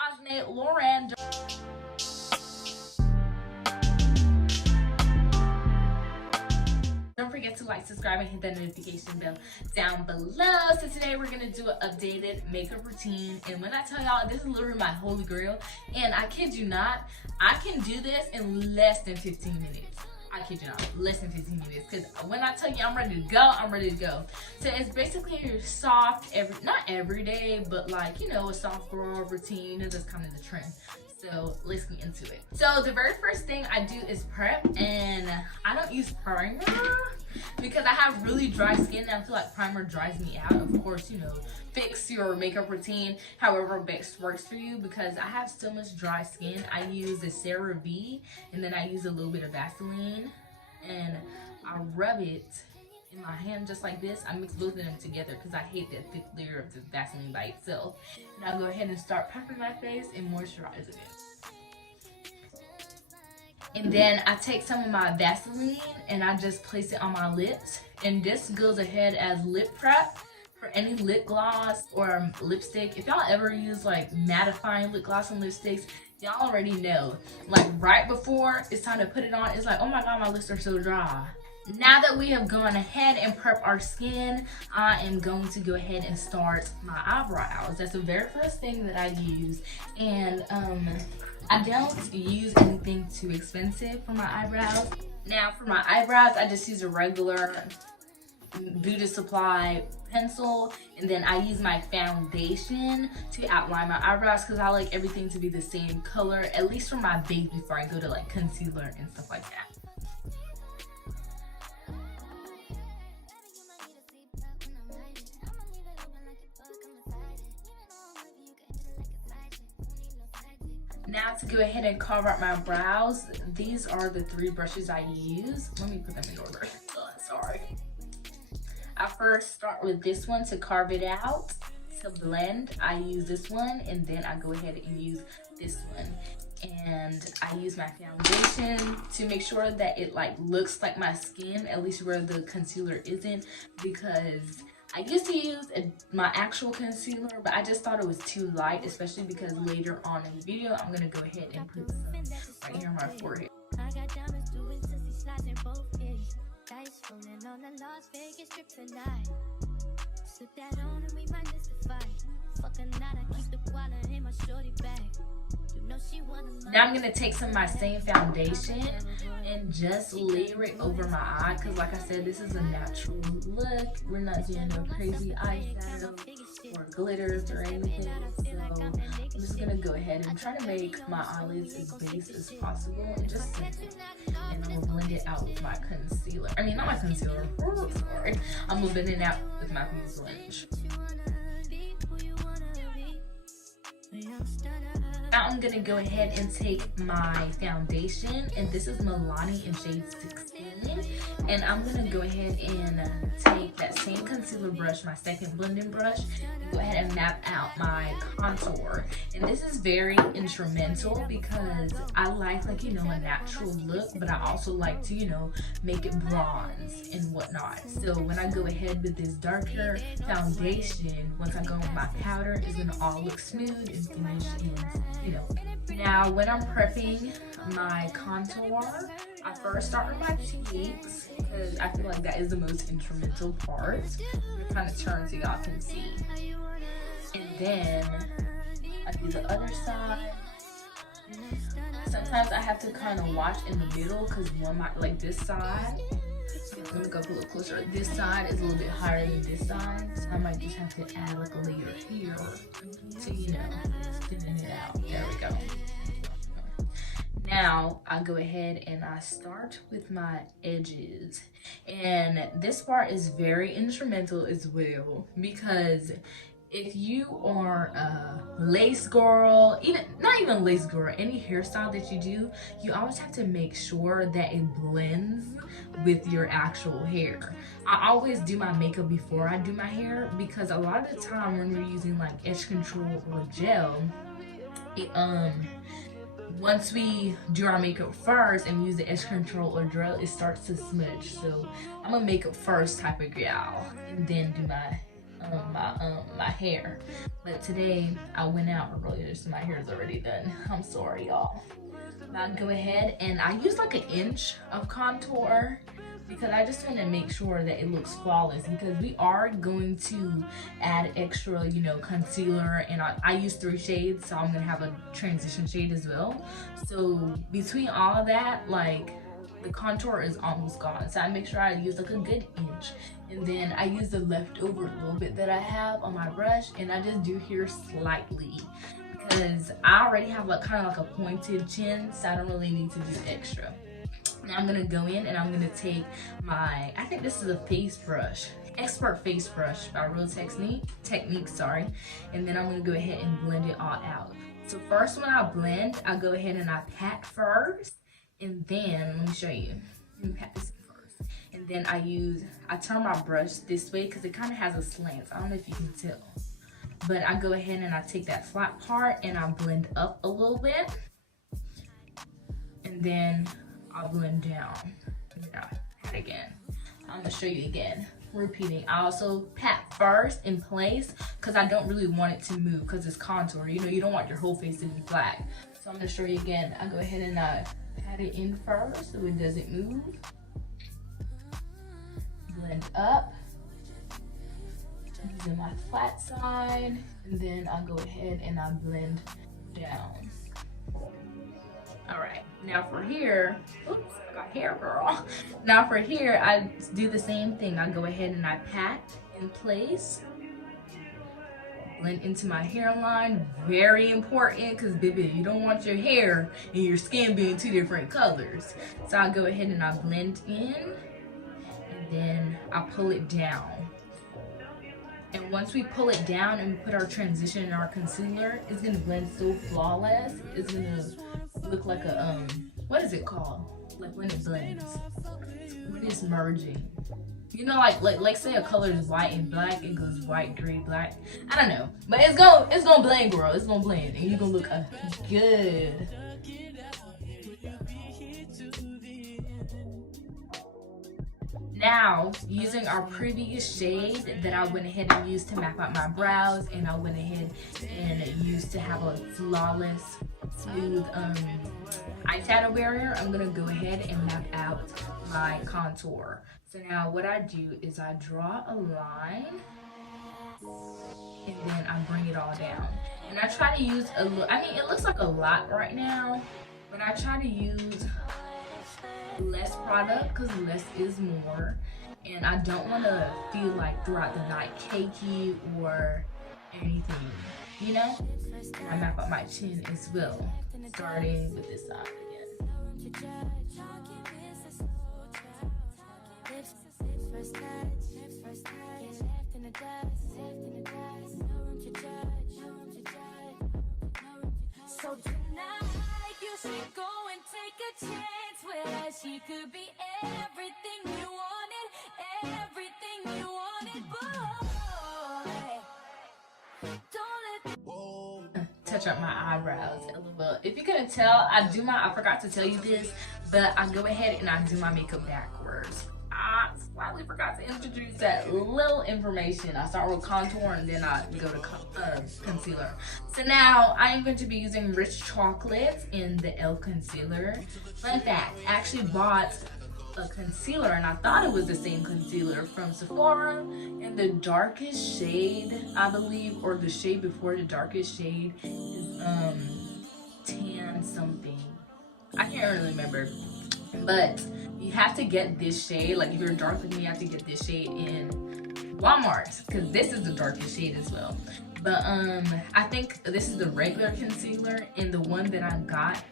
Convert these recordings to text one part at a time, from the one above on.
Ajane Lauren. Don't forget to like, subscribe, and hit that notification bell down below. So today we're gonna do an updated makeup routine. And when I tell y'all, this is literally my holy grail. And I kid you not, I can do this in less than 15 minutes. I kid you not, less than 15 minutes. Because when I tell you I'm ready to go, I'm ready to go. So it's basically your soft, not every day, but like, you know, a soft girl routine. You know, that's kind of the trend. So let's get into it. So the very first thing I do is prep, and I don't use primer because I have really dry skin and I feel like primer dries me out. Of course, you know, fix your makeup routine however best works for you, because I have so much dry skin. I use the CeraVe, and then I use a little bit of Vaseline, and I rub it in my hand just like this. I mix both of them together because I hate that thick layer of the Vaseline by itself. And I'll go ahead and start prepping my face and moisturizing it. And then I take some of my Vaseline and I just place it on my lips. And this goes ahead as lip prep for any lip gloss or lipstick. If y'all ever use like mattifying lip gloss and lipsticks, y'all already know. Like right before it's time to put it on, it's like, oh my god, my lips are so dry. Now that we have gone ahead and prep our skin, I am going to go ahead and start my eyebrows. That's the very first thing that I use. And I don't use anything too expensive for my eyebrows. Now for my eyebrows, I just use a regular Beauty Supply pencil, and then I use my foundation to outline my eyebrows because I like everything to be the same color, at least for my base, before I go to like concealer and stuff like that. Now to go ahead and carve out my brows, these are the 3 brushes I use. Let me put them in order. Sorry. I first start with this one to carve it out. To blend, I use this one, and then I go ahead and use this one. And I use my foundation to make sure that it like looks like my skin, at least where the concealer isn't, because I used to use my actual concealer, but I just thought it was too light, especially because later on in the video, I'm going to go ahead and put some right here on my forehead. Now I'm going to take some of my same foundation and just layer it over my eye, because like I said, this is a natural look. We're not doing no crazy eyeshadow or glitters or anything. So I'm just going to go ahead and try to make my eyelids as base as possible and just simple. And I'm going to blend it out with my concealer. I mean, not my concealer. Sorry. I'm going to blend it out with my beauty sponge. Now I'm gonna go ahead and take my foundation, and this is Milani in shade 16, and I'm gonna go ahead and take that same concealer brush, my second blending brush, and go ahead and map out my contour. And this is very instrumental because I like you know, a natural look, but I also like to, you know, make it bronze and whatnot. So when I go ahead with this darker foundation, once I go with my powder, it's gonna all look smooth and finished and, you know. Now when I'm prepping my contour, I first start with my cheeks because I feel like that is the most instrumental part. I'm kind of turn so y'all can see. And then I do the other side. Sometimes I have to kind of watch in the middle because one might, like this side, let me go up a little closer. This side is a little bit higher than this side, so I might just have to add like a layer here to, you know, thin it out. There we go. Now I go ahead and I start with my edges, and this part is very instrumental as well, because if you are a lace girl, not even lace girl, any hairstyle that you do, you always have to make sure that it blends with your actual hair. I always do my makeup before I do my hair, because a lot of the time when we're using like edge control or gel, once we do our makeup first and use the edge control or gel, it starts to smudge. So I'm a makeup first type of gal, and then do my my hair. But today I went out earlier, so my hair is already done. I'm sorry, y'all. I'll go ahead and I use like 1" of contour because I just want to make sure that it looks flawless, because we are going to add extra, you know, concealer, and I use 3 shades, so I'm gonna have a transition shade as well. So between all of that, like, the contour is almost gone, so I make sure I use like a good 1", and then I use the leftover little bit that I have on my brush, and I just do here slightly because I already have like kind of like a pointed chin, so I don't really need to do extra. Now I'm gonna go in and I'm gonna take my, I think this is a face brush, Expert Face Brush by Real Technique, sorry, and then I'm gonna go ahead and blend it all out. So first, when I blend, I go ahead and I pat first, and then let me show you. Let me pat this first, and then I turn my brush this way because it kind of has a slant. I don't know if you can tell, but I go ahead and I take that flat part and I blend up a little bit, and then I'll blend down. And then I'll pat again. I'm gonna show you again. Repeating. I also pat first in place because I don't really want it to move because it's contour. You know, you don't want your whole face to be black. So I'm gonna show you again. I go ahead and I pat it in first so it doesn't move. Blend up. Using my flat side, and then I go ahead and I blend down. All right, now for here, oops, I got hair, girl. Now for here, I do the same thing. I go ahead and I pat in place, blend into my hairline. Very important, because baby, you don't want your hair and your skin being 2 different colors. So I go ahead and I blend in, and then I pull it down. And once we pull it down and we put our transition in our concealer, it's gonna blend so flawless. It's gonna look like a, what is it called? Like when it blends, when it's merging. You know, like say a color is white and black, it goes white, gray, black. I don't know, but it's gonna blend, girl. It's gonna blend, and you're gonna look good. Now, using our previous shade that I went ahead and used to map out my brows, and I went ahead and used to have a flawless, smooth eyeshadow barrier, I'm gonna go ahead and map out my contour. So now what I do is I draw a line, and then I bring it all down. And I try to use a little, I mean, it looks like a lot right now, but I try to use less product because less is more, and I don't want to feel like throughout the night cakey or anything, you know. And I map out my chin as well, starting with this side again. So tonight you should go and take a chance. She could be everything you wanted, boy. Don't let touch up my eyebrows a little bit. If you couldn't tell, I forgot to tell you this, but I go ahead and I do my makeup backwards. I slightly forgot to introduce that little information. I start with contour and then I go to concealer. So now I am going to be using Rich Chocolate in the e.l.f. concealer. Fun fact, I actually bought a concealer and I thought it was the same concealer from Sephora in the darkest shade, I believe, or the shade before the darkest shade is tan something. I can't really remember. But you have to get this shade, like if you're dark like me, you have to get this shade in Walmart, because this is the darkest shade as well. But I think this is the regular concealer, and the one that I got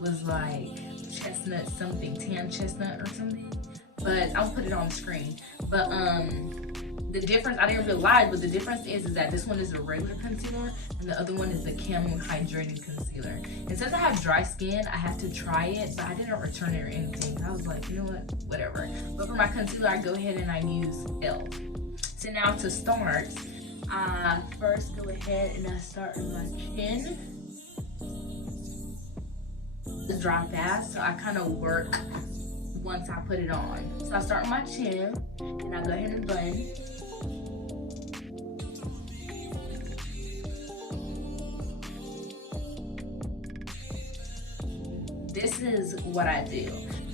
was like chestnut something, tan chestnut or something. But I'll put it on the screen. But the difference, I didn't realize, but the difference is that this one is a regular concealer and the other one is the Camo Hydrating Concealer. And since I have dry skin, I have to try it, but I didn't return it or anything. I was like, you know what, whatever. But for my concealer, I go ahead and I use e.l.f. So now to start, I first go ahead and I start with my chin. It's dry fast, so I kind of work once I put it on. So I start with my chin and I go ahead and blend. this is what I do.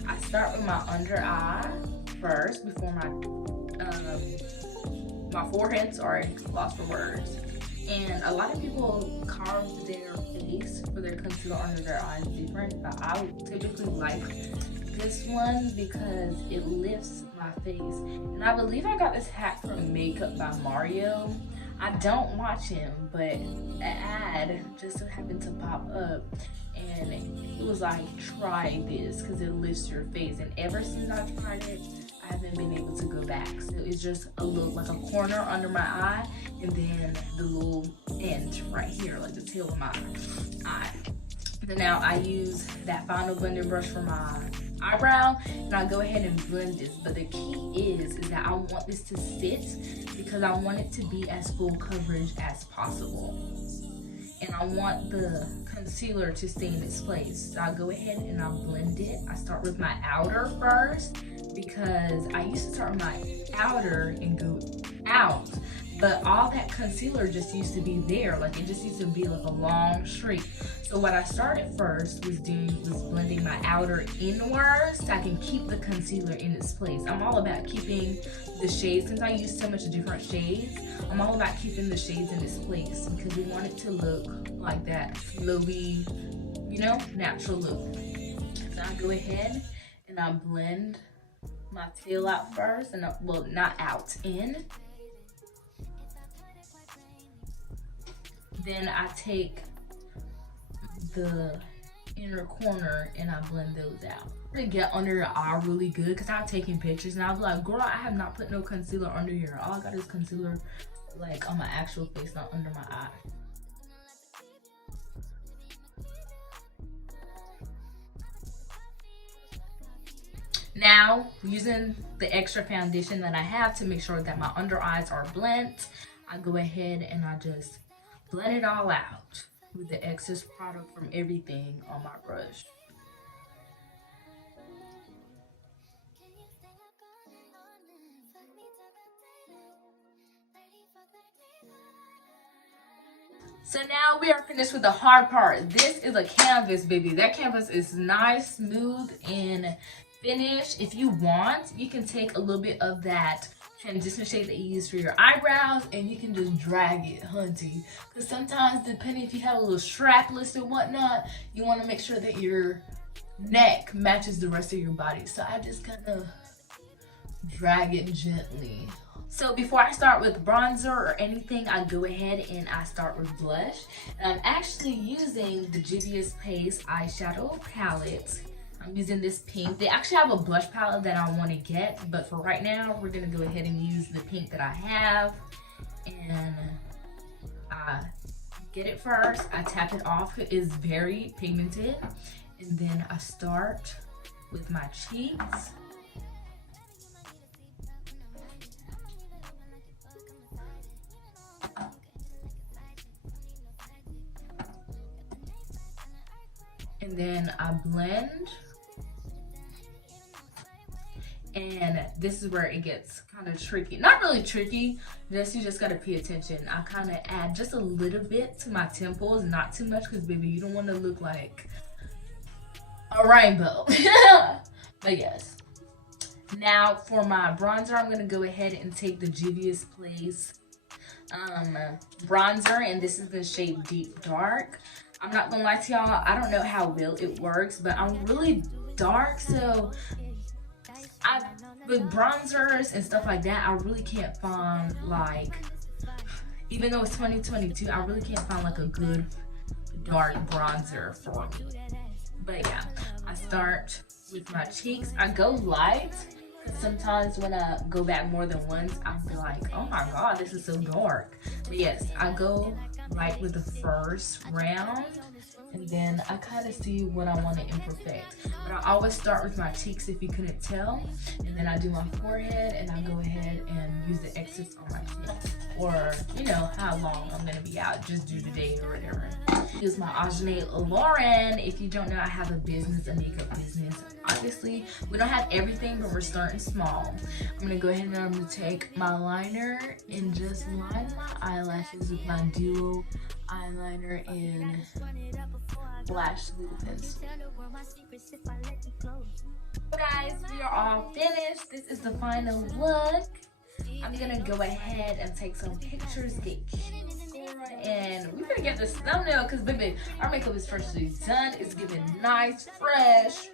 I start with my under eye first before my forehead. Sorry, lost for words. And a lot of people carve their face for their concealer under their eyes different, but I typically like this one because it lifts my face. And I believe I got this hat from Makeup by Mario. I don't watch him, but an ad just so happened to pop up, and it was like, try this because it lifts your face. And ever since I tried it, I haven't been able to go back. So it's just a little, like a corner under my eye, and then the little end right here, like the tail of my eye. Then now I use that final blending brush for my eyebrow, and I go ahead and blend this. But the key is that I want this to sit because I want it to be as full coverage as possible. And I want the concealer to stay in its place. So I go ahead and I blend it. I start with my outer first because I used to start with my outer and go out. But all that concealer just used to be there. Like, it just used to be like a long streak. So what I started first was blending my outer inwards so I can keep the concealer in its place. I'm all about keeping the shades, since I use so much different shades, I'm all about keeping the shades in its place because we want it to look like that flowy, you know, natural look. So I go ahead and I blend my tail out first, and well, not out, in. Then I take the inner corner and I blend those out. To get under your eye really good, because I've taken pictures and I was like, girl, I have not put no concealer under here. All I got is concealer like on my actual face, not under my eye. Now, using the extra foundation that I have to make sure that my under eyes are blent, I go ahead and I just blend it all out with the excess product from everything on my brush. So now we are finished with the hard part. This is a canvas, baby. That canvas is nice, smooth, and finished. If you want, you can take a little bit of that transition shade that you use for your eyebrows and you can just drag it, hunty. Because sometimes, depending if you have a little strapless and whatnot, you want to make sure that your neck matches the rest of your body. So I just kind of drag it gently. So before I start with bronzer or anything, I go ahead and I start with blush. And I'm actually using the Juvia's Place eyeshadow palette. I'm using this pink. They actually have a blush palette that I want to get, but for right now, we're going to go ahead and use the pink that I have. And I get it first. I tap it off. It is very pigmented. And then I start with my cheeks. And then I blend. And this is where it gets kind of tricky. Not really tricky, just you just gotta pay attention. I kind of add just a little bit to my temples, not too much, because baby, you don't want to look like a rainbow. But yes. Now for my bronzer, I'm gonna go ahead and take the Juvia's Place bronzer, and this is the shade Deep Dark. I'm not gonna lie to y'all, I don't know how well it works, but I'm really dark, so with bronzers and stuff like that, I really can't find, like, even though it's 2022, I really can't find like a good dark bronzer for me. But yeah, I start with my cheeks. I go light. Sometimes when I go back more than once, I'll be like, oh my god, this is so dark. But yes, I go light with the first round, and then I kind of see what I want to imperfect. But I always start with my cheeks, if you couldn't tell, and then I do my forehead, and I go ahead and use the excess on my cheeks, or you know how long I'm gonna be out, just do the day or whatever. Use my Ajane Lauren. If you don't know, I have a makeup business. Obviously, we don't have everything, but we're starting small. I'm gonna go ahead and I'm gonna take my liner and just line my eyelashes with my duo eyeliner in lash glue pencil. So guys, we are all finished. This is the final look. I'm gonna go ahead and take some pictures, get camera, and we're gonna get this thumbnail because baby, our makeup is freshly done. It's giving nice, fresh.